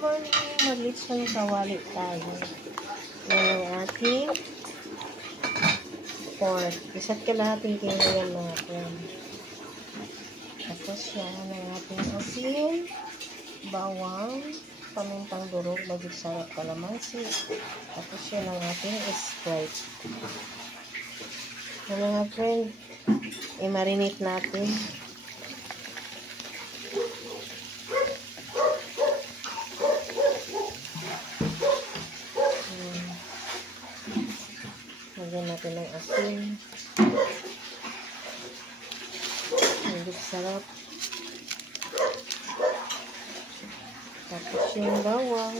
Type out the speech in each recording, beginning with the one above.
morning! Maglitsong kawali tayo. Yan ang ating pork. Isa't kalahati kayo yan mga friend. Tapos yan ang ating asin, bawang, pamintang durog, bagit sarap kalamansi. Tapos yan ang ating Sprite. Yan mga friend, i-marinate natin. Lagyan natin ng asin. Hindi sarap. Tapos yung bawang.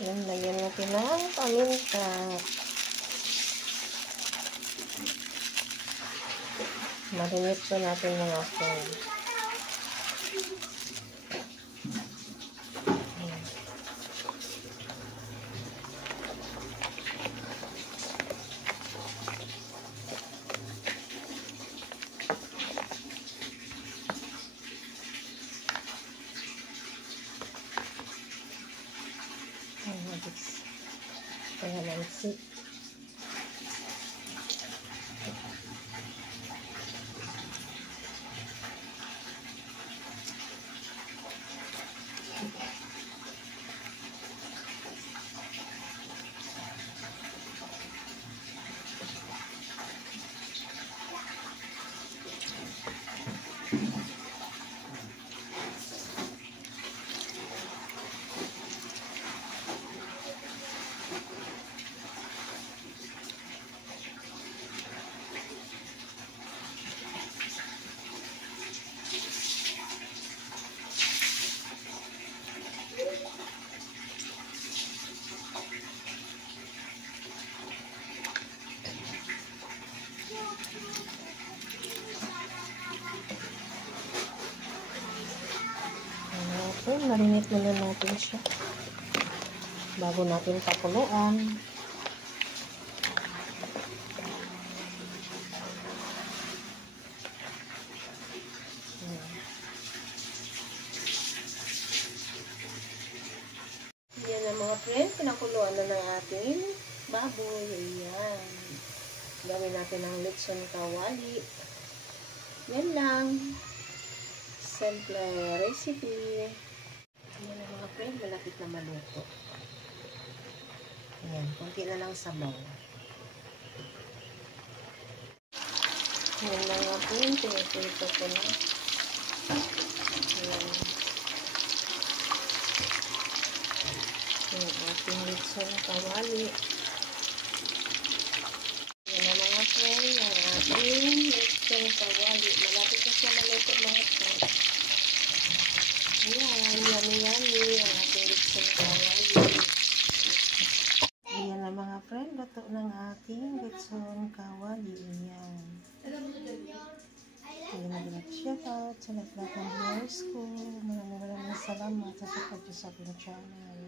Yan, lagyan natin ng paminta. Marinate po natin mga friend. Kalamansi. Marinate muna natin siya bago natin pakuluan. Yan na mga friend, pinakuluan na ng ating baboy. Ayan. Gawin natin ang lechon kawali. Yan lang. Simple recipe. Yan na mga friend, malapit na maluto. Ayan, konti na lang sabaw. Yan na mga friend, pinipito ko na. Ayan. Yung ating lechon kawali. Yan na mga friend, ang ating lechon kawali. Malapit na siya maluto mga friend. Ayan, yummy ang ating lechon kawali. Ayan na mga friend, luto ng ating lechon kawali. Ayan. Ayan na shoutout sa lahat ng viewers ko. Maraming salamat sa pagpapit sa aking channel.